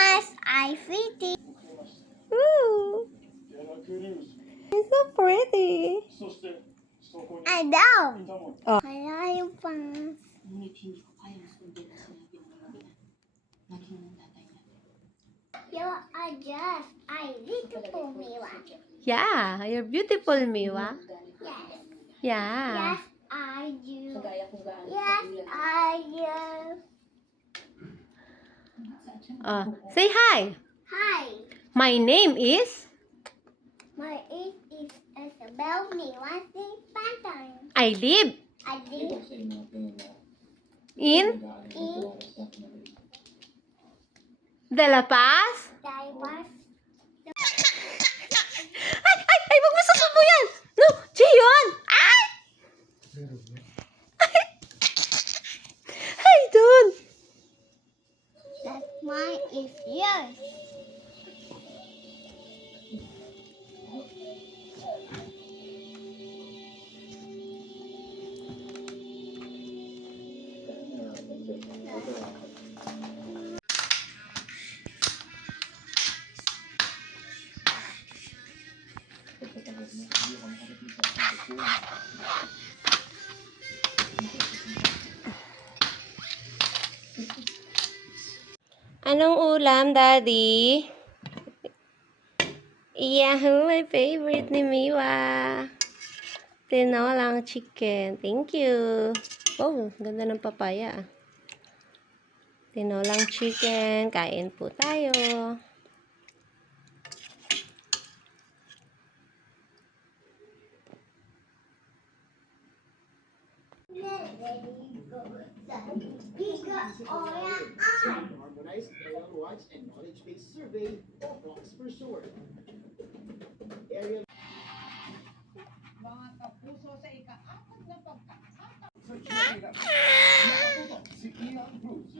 was I pretty? Ooh, it's so pretty. I don't. Oh. Wala yung pants. Ngunit hindi ko kayang sundin ang sinabi ng mga ina. Naging ng tatay niya. You are just I beautiful, Miwa. Yeah, you're beautiful, Miwa. Yes. Yeah. Yes, I do. Kagaya kung gaano Yes, I do. Say hi. Hi. My name is. My name is Isabel Miwa Pantang. I live I live in in De La Paz. Taiwan. Ay, wag mo susubo yan! No, Jiyon! Ay! Ay, doon! That mine is yours. Anong ulam, Daddy? Yahoo, my favorite ni Miwa. Tinolang chicken. Thank you. Oh, ganda ng papaya. Tinolang chicken. Kain po tayo. Harmonized Dialogue Watch and Knowledge-Based Survey o Box for short. Area mga kapuso sa ika-apat na pagkakataon. si Ian Cruz.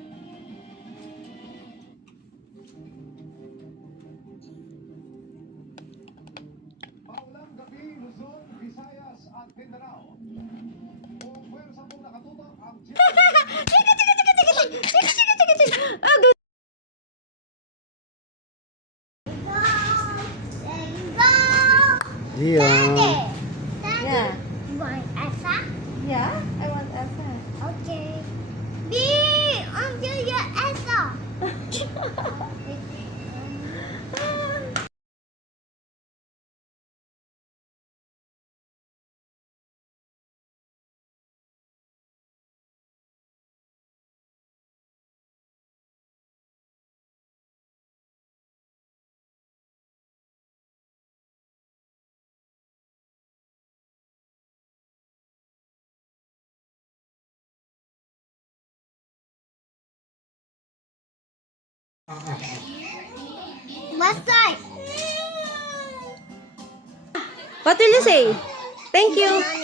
Paulang gabi, Luzon, Visayas at Mindanao. Kung pwersa mong nakatutok ang Daddy. Yeah. You want Asa? Yeah, I want Elsa. Okay. B, until your Asa. What's that? What will you say? Thank you.